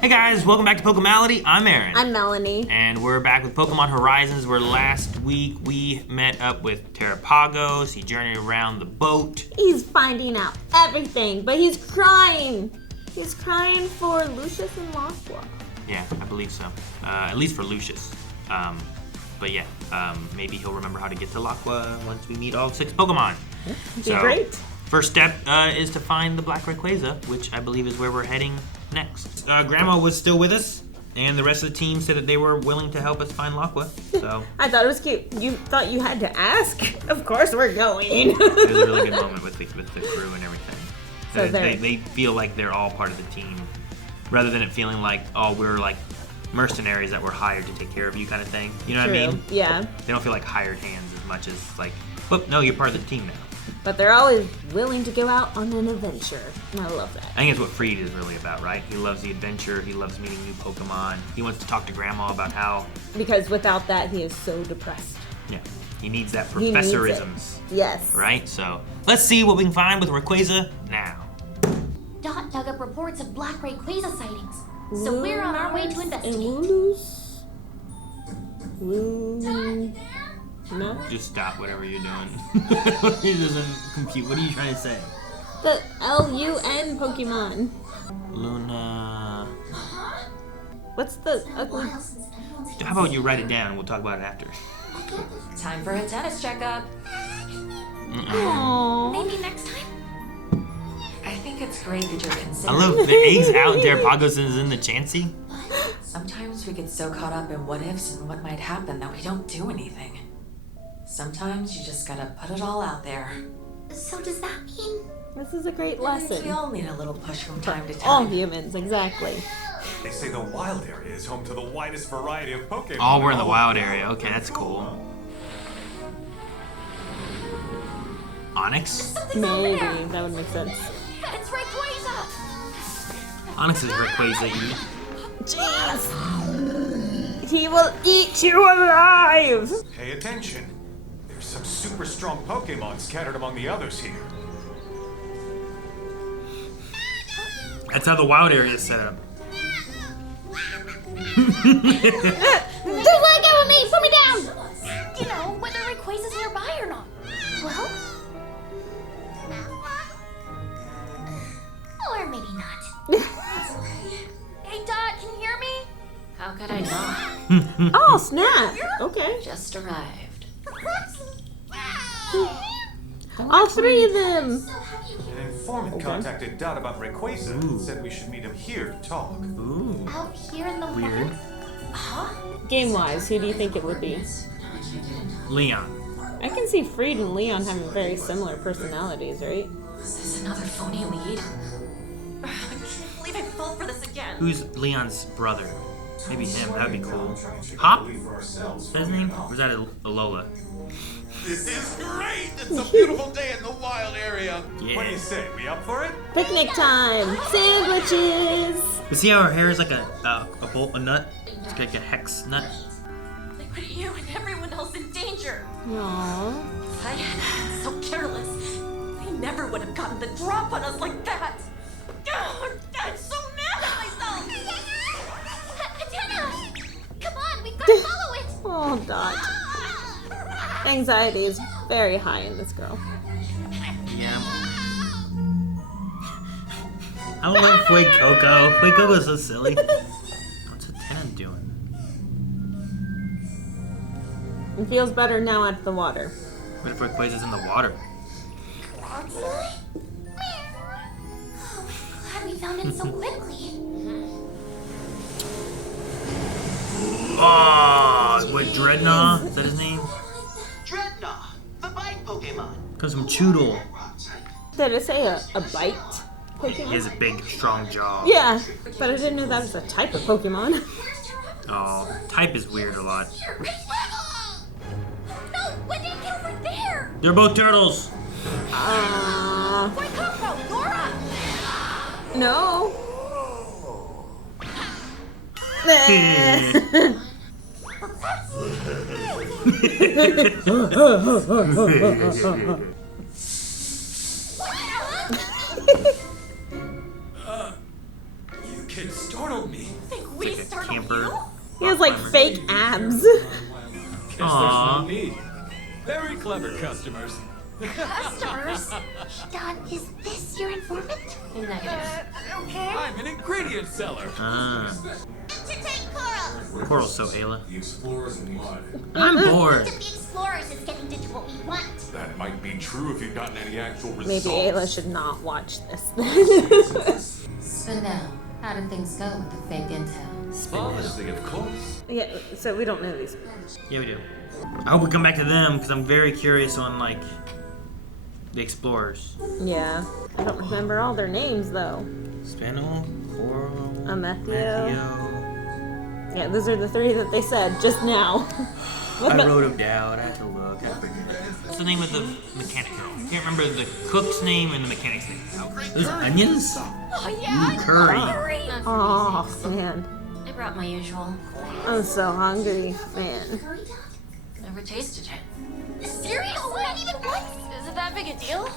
Hey guys, welcome back to Pokemality. I'm Aaron. I'm Melanie. And we're back with Pokemon Horizons, where last week we met up with Terapagos. He journeyed around the boat. He's finding out everything, but he's crying. He's crying for Lucius and Laqua. Yeah, I believe so. At least for Lucius. But yeah, maybe he'll remember how to get to Laqua once we meet all 6 Pokemon. Yeah, great. First step is to find the Black Rayquaza, which I believe is where we're heading next. Grandma was still with us, and the rest of the team said that they were willing to help us find Laqua. So I thought it was cute. You thought you had to ask? Of course we're going. it was a really good moment with the crew and everything. So they feel like they're all part of the team, rather than it feeling like, oh, we're like mercenaries that were hired to take care of you kind of thing. You know what I mean? Yeah. They don't feel like hired hands as much as like, whoop, no, you're part of the team now. But they're always willing to go out on an adventure. And I love that. I think it's what Freed is really about, right? He loves the adventure. He loves meeting new Pokemon. He wants to talk to Grandma about how... Because without that, he is so depressed. Yeah, he needs that professorisms. Yes. Right? So, let's see what we can find with Rayquaza now. Dot dug up reports of Black Rayquaza sightings. So we're on our way to investigate. No? Just stop whatever you're doing. It doesn't compute. What are you trying to say? The L-U-N Pokemon. Luna... What's the ugly... How about you write it down and we'll talk about it after? Time for a tennis checkup. Aww. Maybe next time? I think it's great that you're I considering. love the eggs out and Terapagos is in the Chansey. Sometimes we get so caught up in what ifs and what might happen that we don't do anything. Sometimes you just gotta put it all out there. So does that mean... This is a great We lesson. all need a little push from time to All time. humans, exactly. They say the wild area is home to the widest variety of Pokemon. Oh, we're in the wild area. Okay, that's cool. Onyx? Maybe, that would make sense. It's Rayquaza! Onyx is Rayquaza-y. Jeez! He will eat you alive! Pay attention. There's some super strong Pokemon scattered among the others here. That's how the wild area is set up. Just let go of me! Put me down! You know, whether Rayquaza's nearby or not. Well? Or maybe not. Hey, Dot, can you hear me? How could I not? Oh, snap! Okay. Just arrived. All 3 of them! An informant contacted Dot about Rayquaza and said we should meet him here to talk. Ooh. Out here in the Weird. woods? Huh? Game-wise, who do you think it would be? Leon. I can see Freed and Leon having very similar personalities, right? Is this another phony lead? I can't believe I fell for this again. Who's Leon's brother? Maybe him. That'd be cool. Hop? Is that his name? Or is that Alola? This is great! It's a beautiful day in the wild area. What do Yeah. you say? We up for it? Picnic time! Sandwiches! You see how her hair is like a nut? It's like a hex nut. They put you and everyone else in danger. Aww. If I hadn't been so careless, they never would have gotten the drop on us like that. I'm so mad at myself. Antenna! Come on, we've got to follow it! Oh, Dot. Anxiety is very high in this girl. Yeah. I love Fuecoco. Fuecoco's so silly. What's Antenna doing? It feels better now at the water. What if Rayquaza's in the water? Glad we found it so quickly. Oh, what, Dreadnought? Is that his name? Dreadnought, the bite Pokemon. Comes from Choodle. Did it say a bite Pokemon? He has a big, strong jaw. Yeah, but I didn't know that was a type of Pokemon. Oh, type is weird a lot. No, when did it get over there? They're both turtles. Why Coco? Dora? No. You kids startled me. He has like fake abs. Aww. Very clever customers. Customers? Don, is this your informant? Negative. Okay. I'm an ingredient seller. Entertain Coral! Coral's so Ayla. The explorers mud. I'm bored. The explorers is getting to do what we want. That might be true if you've gotten any actual results. Maybe Ayla should not watch this. So now, how did things go with the fake intel? Honestly, of course. Yeah, so we don't know these. Yeah, we do. I hope we come back to them because I'm very curious on like the explorers. Yeah. I don't remember all their names though. Spinel, Coral, Amethio. Amethio. Yeah, those are the three that they said just now. I wrote them down. I have to look. I forget. What's the name of the mechanic girl? I can't remember the cook's name and the mechanic's name. Those onions? Oh yeah, Curry. Oh man, I brought my usual. I'm so hungry, man. Never tasted it. Seriously? Not even once? Is it that big a deal? Of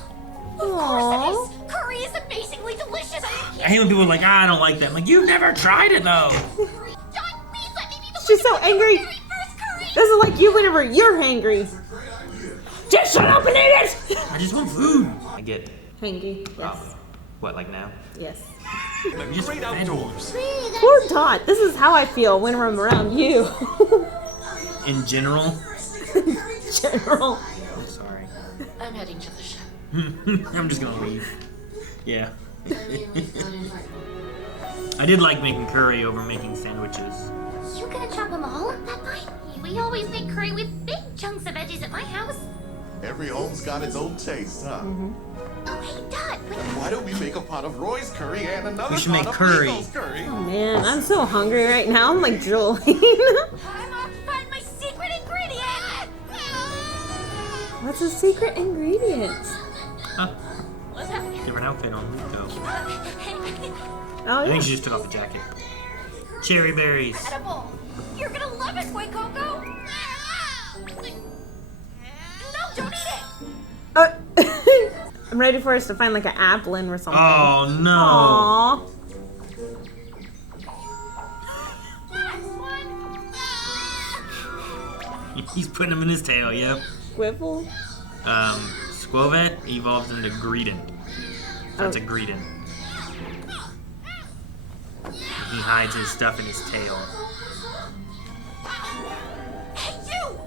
Aww. course it is. Curry is amazingly delicious. I hate when people are like, I don't like that. I'm like, you've never tried it though. John, please let me be the She's so one to angry. very first curry. This is like you whenever you're hangry. Just shut up and eat it. I just want food. I get it. Hangry. Yes. What, like now? Yes. The Just great outdoors. Poor Dot. This is how I feel when I'm around you. In general. General. I'm sorry. I'm heading to the ship. I'm just gonna leave. Yeah. I did like making curry over making sandwiches. You gonna chop them all up that night? We always make curry with big chunks of veggies at my house. Every home's got its own taste, huh? Oh, hey, Dot. Why don't we make a pot of Roy's curry and another We should pot make of curry. Rico's curry? Oh man, I'm so hungry right now. I'm like drooling. I'm off to find my secret ingredient. What's a secret ingredient? Huh? What's happening? Different outfit on Rico. Oh I yeah. think she just took off the jacket. Cherry berries. Edible. You're gonna love it, Boy Coco. No, don't eat it. I'm ready for us to find like an applin or something. Oh no. Aww. He's putting them in his tail, yep. Swivel. Squovet evolves into Greedent. That's a Greedent. He hides his stuff in his tail. Hey, you!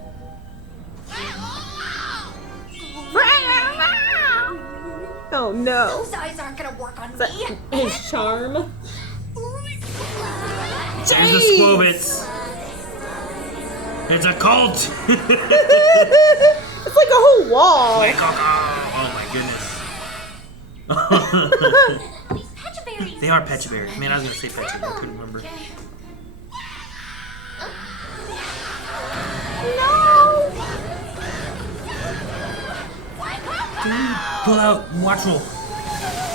Oh no. Those eyes aren't gonna work on Is that me. his charm? There's the Squovets. It's a cult. It's like a whole wall. Oh my goodness. These pechaberries. They are pechaberries. Man, I was gonna say pecha, but I couldn't remember. No. Pull out Watchel.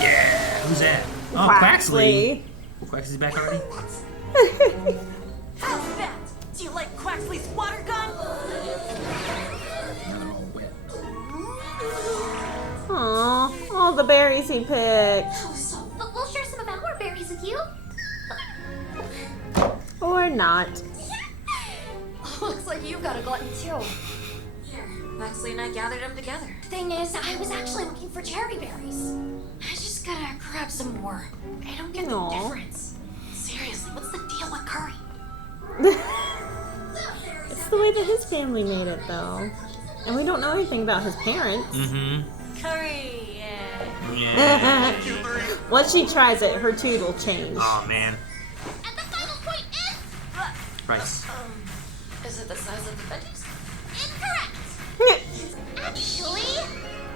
Yeah, who's that? Oh, Quaxley. Quaxley's back already? How's that? Do you like Quaxley's water gun? Aw, all the berries he picked. But we'll share some of our berries with you. Or not. Looks like you've got a glutton too. Maxley and I gathered them together. Thing is, I was actually looking for cherry berries. I just gotta grab some more. I don't get Aw. the difference. Seriously, what's the deal with curry? It's the way that his family made it, though. And we don't know anything about his parents. Mm-hmm. Curry, yeah. Yeah. Once she tries it, her tune will change. Oh man. And the final point is Rice. Is it the size of the veggies? Incorrect. Actually,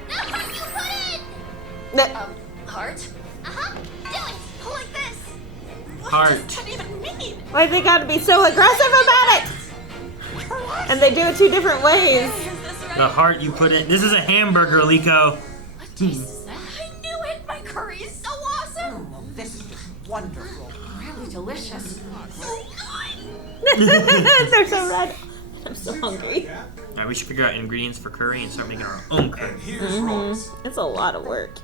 the part you put in. Heart. Uh-huh. Do it. Like this. Heart. What does that even mean? Why they gotta be so aggressive about it? And they do it two different ways. Is this right? The heart you put in. This is a hamburger, Liko. What taste is that? I knew it. My curry is so awesome. Oh, this is just wonderful. Really delicious. They're so red. I'm so hungry. Alright, we should figure out ingredients for curry and start making our own curry. And here's Roy's. It's a lot of work.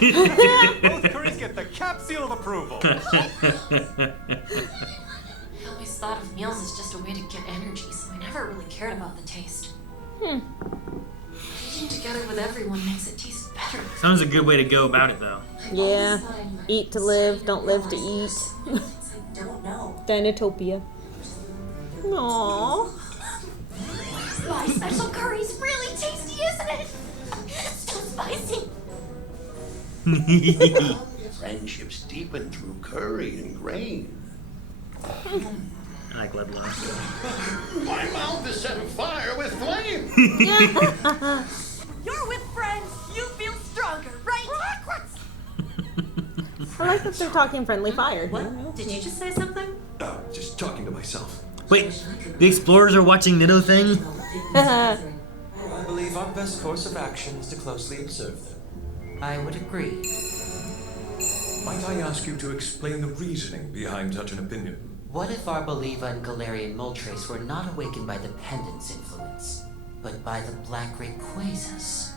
Both curries get the cat Snap seal of approval. I always thought of meals as just a way to get energy, so I never really cared about the taste. Eating together with everyone makes it taste better. Sounds a good way to go about it, though. Yeah. Eat to live, don't live to eat. I don't know. Dinotopia. Aww. My special curry's really tasty, isn't it? It's so spicy. Friendships deepen through curry and grain. I like lead love. My mouth is set afire with flame. You're with friends, you feel stronger, right? I like that they're talking friendly fire. What? Did you just say something? Just talking to myself. Wait, the explorers are watching Nitto thing? I believe our best course of action is to closely observe them. I would agree. Might I ask you to explain the reasoning behind such an opinion? What if our Believer and Galarian Moltres were not awakened by the Pendant's influence, but by the Black Rayquazas?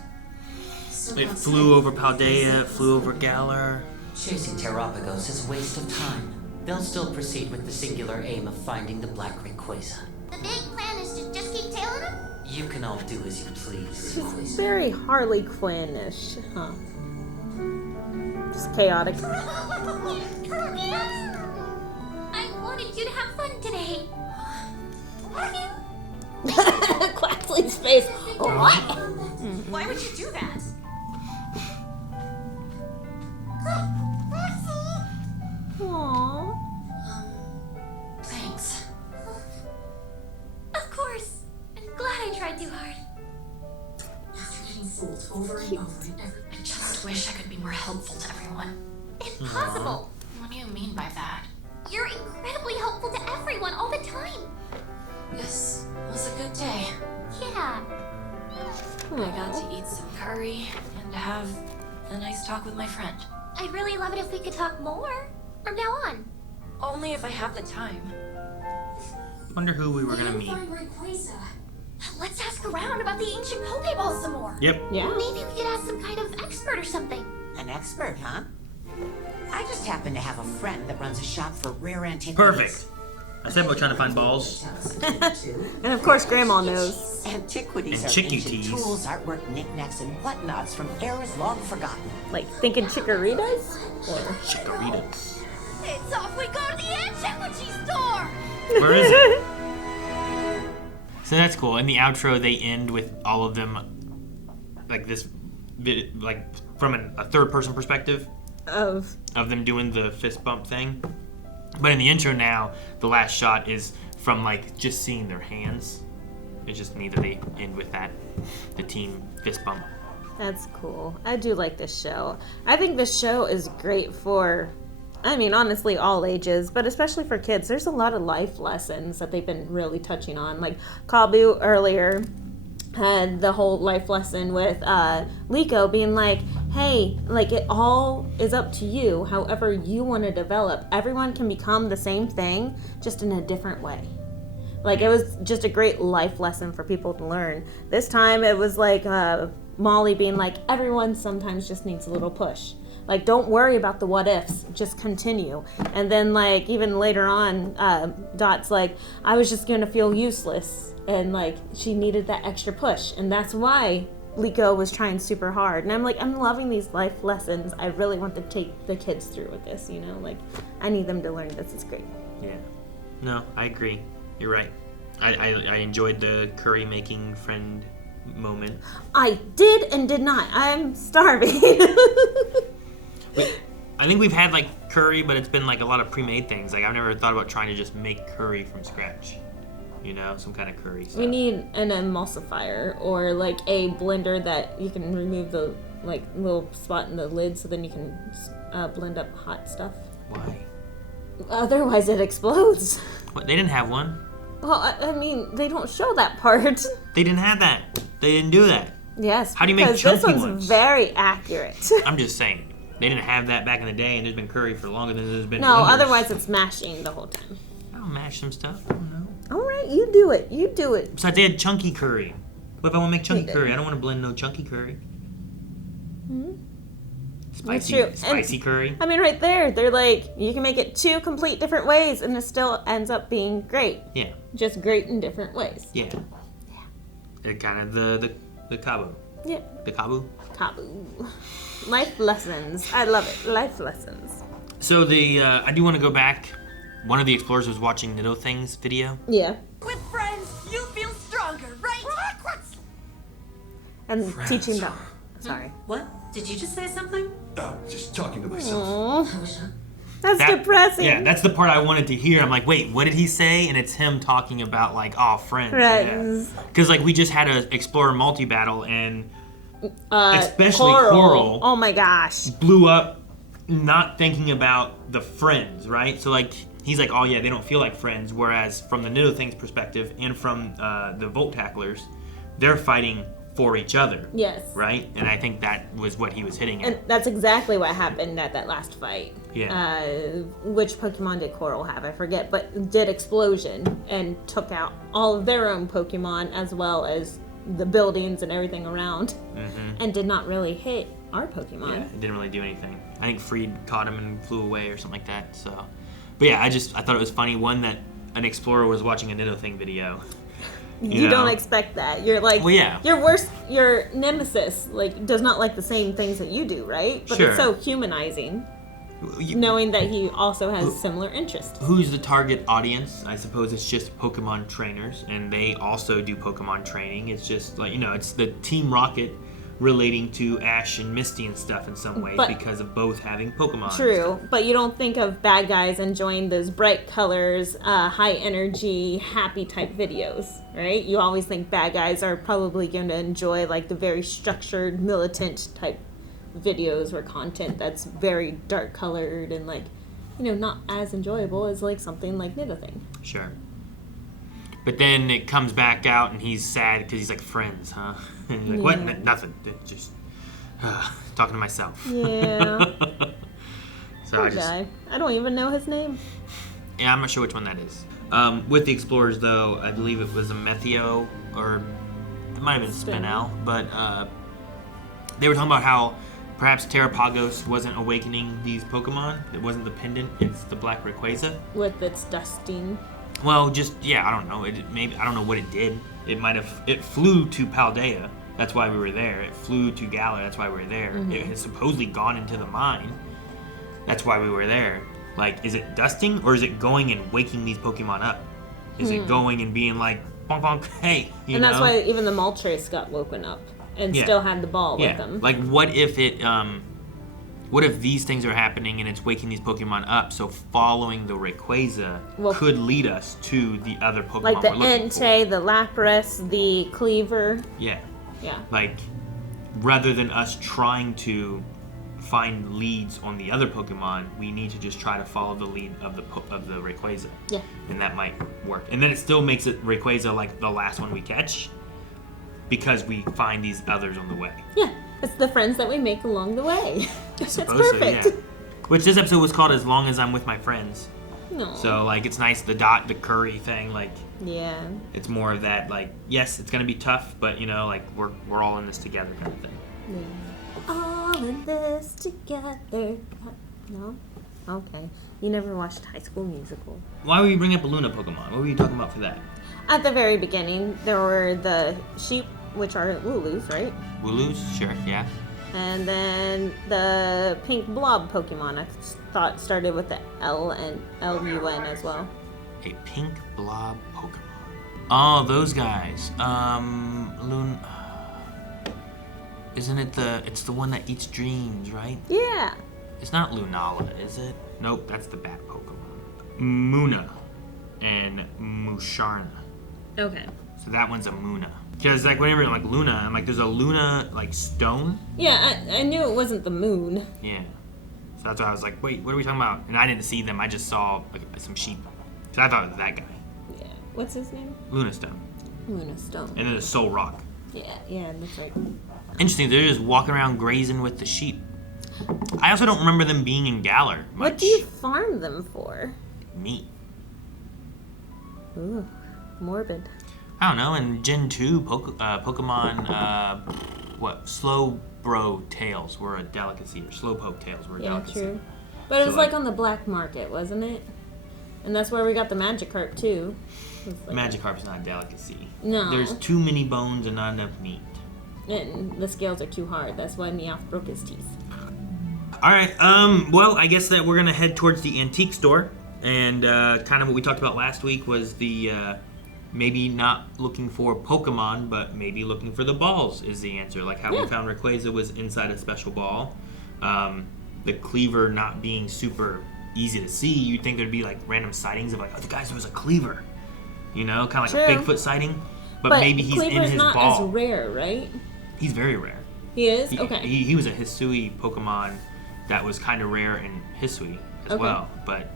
It flew over Paldea, it flew over Galar. Chasing Terapagos is a waste of time. They'll still proceed with the singular aim of finding the Black Rayquaza. The big plan is to just keep tailing them? You can all do as you please. She's very Harley Quinn-ish, huh? Just chaotic. I wanted you to have fun today. Quaxley's face. What? Why would you do that? Aww. Thanks. Of course. I'm glad I tried too hard. After getting fooled over and over and over, I just wish I could be more helpful to everyone. Impossible. What do you mean by that? You're incredibly helpful to everyone all the time. This was a good day. Yeah. I got to eat some curry and have a nice talk with my friend. I'd really love it if we could talk more from now on. Only if I have the time. Wonder who we were gonna meet. Let's ask around about the ancient Pokeballs some more. Yep. Yeah. Maybe we could ask some kind of expert or something. An expert, huh? I just happen to have a friend that runs a shop for rare antiquities. Perfect. I said we're trying to find balls. And of course, Grandma knows. Antiquities And are chicky ancient teas. tools, artwork, knickknacks, and whatnots from eras long forgotten. Like thinking chickaritas? Or Chickaritas. It's off we go to the antiquity store. Where is it? So that's cool. In the outro, they end with all of them, like this, like from a third-person perspective of them doing the fist bump thing. But in the intro now, the last shot is from like just seeing their hands. It's just neat that they end with that, the team fist bump. That's cool. I do like this show. I think this show is great for, I mean, honestly, all ages, but especially for kids. There's a lot of life lessons that they've been really touching on. Like Kabu earlier had the whole life lesson with Liko being like, hey, like it all is up to you, however you want to develop. Everyone can become the same thing, just in a different way. Like it was just a great life lesson for people to learn. This time it was like Molly being like, everyone sometimes just needs a little push. Like, don't worry about the what ifs, just continue. And then, like, even later on, Dot's like, I was just gonna feel useless. And, like, she needed that extra push. And that's why Liko was trying super hard. And I'm like, I'm loving these life lessons. I really want to take the kids through with this, you know? Like, I need them to learn this. It's great. Yeah. No, I agree. You're right. I enjoyed the curry making friend moment. I did and did not. I'm starving. I think we've had like curry, but it's been like a lot of pre-made things. Like I've never thought about trying to just make curry from scratch. You know, some kind of curry stuff. We need an emulsifier or like a blender that you can remove the like little spot in the lid, so then you can blend up hot stuff. Why? Otherwise, it explodes. What? They didn't have one. Well, I mean, they don't show that part. They didn't have that. They didn't do that. Yes. How do you make because chunky this one's ones? very accurate. I'm just saying. They didn't have that back in the day, and there's been curry for longer than there's been. No, blenders. otherwise it's mashing the whole time. I'll mash some stuff. I don't know. All right, you do it. You do it. Besides, they had chunky curry. What if I want to make chunky They did. curry? I don't want to blend no chunky curry. Spicy curry. I mean, right there, they're like, you can make it 2 complete different ways, and it still ends up being great. Yeah. Just great in different ways. Yeah. They're kind of the kabu. Yeah. The kabu. Kabu. Life lessons. I love it. Life lessons. So I do want to go back. One of the explorers was watching Nido Things video. Yeah. With friends, you feel stronger, right? And teaching them. Sorry. What? Did you just say something? Just talking to myself. Aww. That's depressing. Yeah, that's the part I wanted to hear. I'm like, wait, what did he say? And it's him talking about like, friends. Friends. Because like we just had an explorer multi-battle and especially Coral. Coral. Oh my gosh. Blew up not thinking about the friends, right? So like he's like, oh yeah, they don't feel like friends. Whereas from the Nido Things perspective and from the Volt Tacklers, they're fighting for each other. Yes. Right? And I think that was what he was hitting at. And that's exactly what happened at that last fight. Yeah. Which Pokemon did Coral have? I forget, but did Explosion and took out all of their own Pokemon as well as the buildings and everything around, and did not really hit our Pokemon. Yeah, it didn't really do anything. I think Freed caught him and flew away or something like that. So, but yeah, I thought it was funny. One, that an explorer was watching a Nido Thing video. You don't expect that. You're like, well, yeah. Your nemesis like does not like the same things that you do, right? But Sure. it's so humanizing, knowing that he also has similar interests. Who's the target audience? I suppose it's just Pokemon trainers, and they also do Pokemon training. It's just like, it's the Team Rocket relating to Ash and Misty and stuff in some ways because of both having Pokemon. True, but you don't think of bad guys enjoying those bright colors, high energy, happy type videos, right? You always think bad guys are probably going to enjoy like the very structured, militant type videos or content that's very dark colored and like, not as enjoyable as like something like Nido Thing. Sure. But then it comes back out and he's sad because he's like, friends, huh? And he's like, what? Nothing. Just talking to myself. Yeah. So Poor guy. I don't even know his name. Yeah, I'm not sure which one that is. With the explorers, though, I believe it was a Methio, or it might have been Spinel, but they were talking about how perhaps Terapagos wasn't awakening these Pokemon. It wasn't the pendant, it's the Black Rayquaza. With its dusting. Well, I don't know. Maybe I don't know what it did. It flew to Paldea. That's why we were there. It flew to Galar. That's why we were there. It has supposedly gone into the mine. That's why we were there. Like, is it dusting or is it going and waking these Pokemon up? Is it going and being like, bonk bonk, hey, you know? And that's why even the Moltres got woken up and still had the ball with them. Like, what if these things are happening and it's waking these Pokemon up? So following the Rayquaza could lead us to the other Pokemon like the we're looking Entei, the Lapras, the Cleaver. Yeah. Yeah. Like, rather than us trying to find leads on the other Pokemon, we need to just try to follow the lead of the Rayquaza. Yeah. And that might work. And then it still makes it Rayquaza like the last one we catch because we find these others on the way. Yeah. It's the friends that we make along the way. It's perfect. Yeah. Which this episode was called As Long As I'm With My Friends. No. So, like, it's nice, the curry thing, like, yeah. It's more of that, like, yes, it's gonna be tough, but, like, we're all in this together kind of thing. Yeah. All in this together. No? Okay. You never watched High School Musical. Why would you bring up a Luna Pokemon? What were you talking about for that? At the very beginning, there were the sheep, which are Wooloos, right? Wooloos? Sure, yeah. And then the pink blob Pokemon, I thought started with the L and L-U-N as well. A pink blob Pokemon. Oh, those guys. Isn't it it's the one that eats dreams, right? Yeah. It's not Lunala, is it? Nope, that's the bat Pokemon. Muna and Musharna. Okay. So that one's a Muna. Because, like, whenever I'm like Luna, I'm like, there's a Luna, like, stone. Yeah, I knew it wasn't the moon. Yeah. So that's why I was like, wait, what are we talking about? And I didn't see them. I just saw like, some sheep. So I thought it was that guy. Yeah. What's his name? Luna Stone. Luna Stone. And then a Soul Rock. Yeah, that's right. Interesting. They're just walking around grazing with the sheep. I also don't remember them being in Galar much. What do you farm them for? Meat. Ooh, morbid. I don't know. In Gen 2, Pokemon, bro tails were a delicacy, or slowpoke tails were a delicacy. true. But it was So, like on the black market, wasn't it? And that's where we got the Magikarp too. It was like- Magikarp's not a delicacy. No. There's too many bones and not enough meat. And the scales are too hard. That's why Meowth broke his teeth. All right. Well, I guess that we're gonna head towards the antique store, and kind of what we talked about last week was the maybe not looking for Pokemon, but maybe looking for the balls is the answer. Like how we found Rayquaza was inside a special ball. The cleaver not being super easy to see, you'd think there'd be like random sightings of like, oh, the guys, there was a cleaver. You know, kind of like a Bigfoot sighting. But maybe he's in Cleaver's his not ball. as rare, right? He's very rare. He is? Okay. He was a Hisui Pokemon that was kind of rare in Hisui as well. But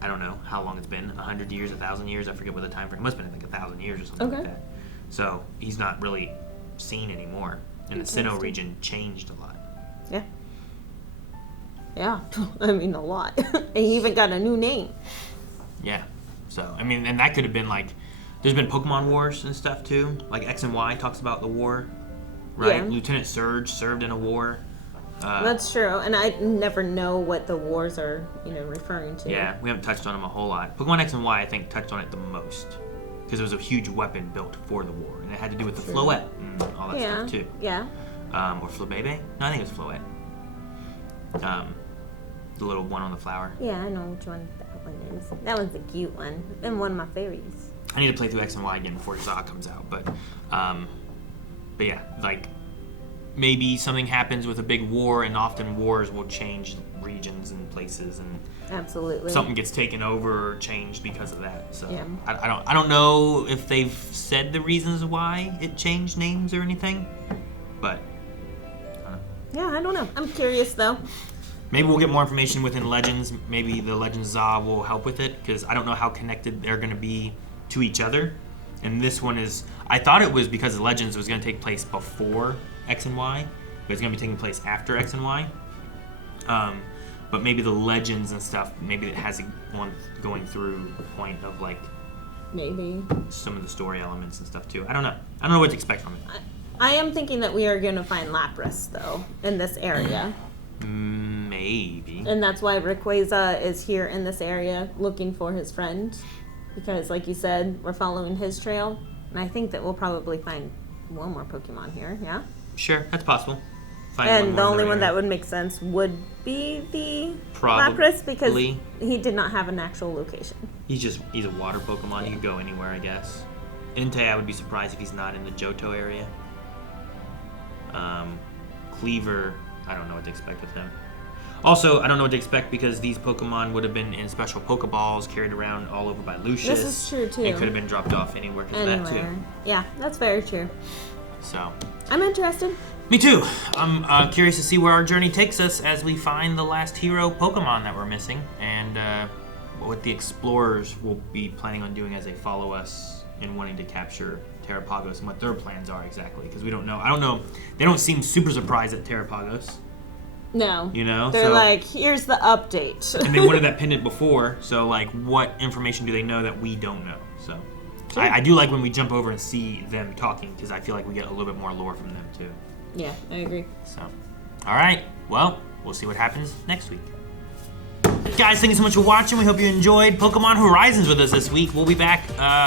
I don't know how long it's been, 100 years, 1,000 years, I forget what the time frame, it must have been like 1,000 years or something like that. So he's not really seen anymore. And the Sinnoh region changed a lot. Yeah. Yeah. I mean, a lot. And he even got a new name. Yeah. So, I mean, and that could have been like, there's been Pokemon Wars and stuff too. Like X and Y talks about the war, right? Yeah. Lieutenant Surge served in a war. That's true. And I never know what the wars are, referring to. Yeah, we haven't touched on them a whole lot. Pokemon X and Y, I think, touched on it the most. Because it was a huge weapon built for the war. And it had to do with the Floette and all that stuff too. Yeah. Or Flabebe? No, I think it was Floette. The little one on the flower. Yeah, I know which one that one is. That one's a cute one. And one of my favorites. I need to play through X and Y again before Za comes out. But yeah, like, maybe something happens with a big war, and often wars will change regions and places, and absolutely something gets taken over or changed because of that. So yeah. I don't know if they've said the reasons why it changed names or anything, but I don't know. Yeah, I don't know. I'm curious though. Maybe we'll get more information within Legends. Maybe the Legends Za will help with it, because I don't know how connected they're going to be to each other. And this one is, I thought it was because Legends was going to take place before X and Y, but it's going to be taking place after X and Y. But maybe the Legends and stuff, maybe it has one going through the point of like maybe some of the story elements and stuff too. I don't know. I don't know what to expect from it. I am thinking that we are going to find Lapras though in this area. Maybe. And that's why Rayquaza is here in this area looking for his friend, because like you said, we're following his trail, and I think that we'll probably find one more Pokemon here. Yeah. Sure, that's possible. And the only one that would make sense would be the Lapras, because he did not have an actual location. He's a water Pokemon. He could go anywhere, I guess. Entei, I would be surprised if he's not in the Johto area. Cleaver, I don't know what to expect with him. Also, I don't know what to expect because these Pokemon would have been in special Pokeballs carried around all over by Lucius. This is true too. It could have been dropped off anywhere because of that too. Yeah, that's very true. So. I'm interested. Me too. I'm curious to see where our journey takes us as we find the last hero Pokemon that we're missing, and what the explorers will be planning on doing as they follow us in wanting to capture Terapagos and what their plans are exactly, because we don't know. I don't know. They don't seem super surprised at Terapagos. No. You know? They're like, here's the update. And they wanted that pendant before, so like, what information do they know that we don't know? So, I do like when we jump over and see them talking, because I feel like we get a little bit more lore from them too. Yeah, I agree. So, all right. Well, we'll see what happens next week. Guys, thank you so much for watching. We hope you enjoyed Pokemon Horizons with us this week. We'll be back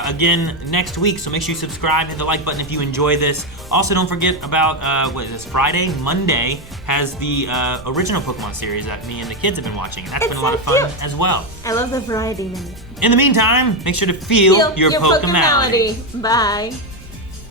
again next week, so make sure you subscribe, hit the like button if you enjoy this. Also, don't forget about, what is this, Friday? Monday has the original Pokemon series that me and the kids have been watching, and that's been a lot of fun as well. I love the variety in it. In the meantime, make sure to feel your Pokemality. Bye.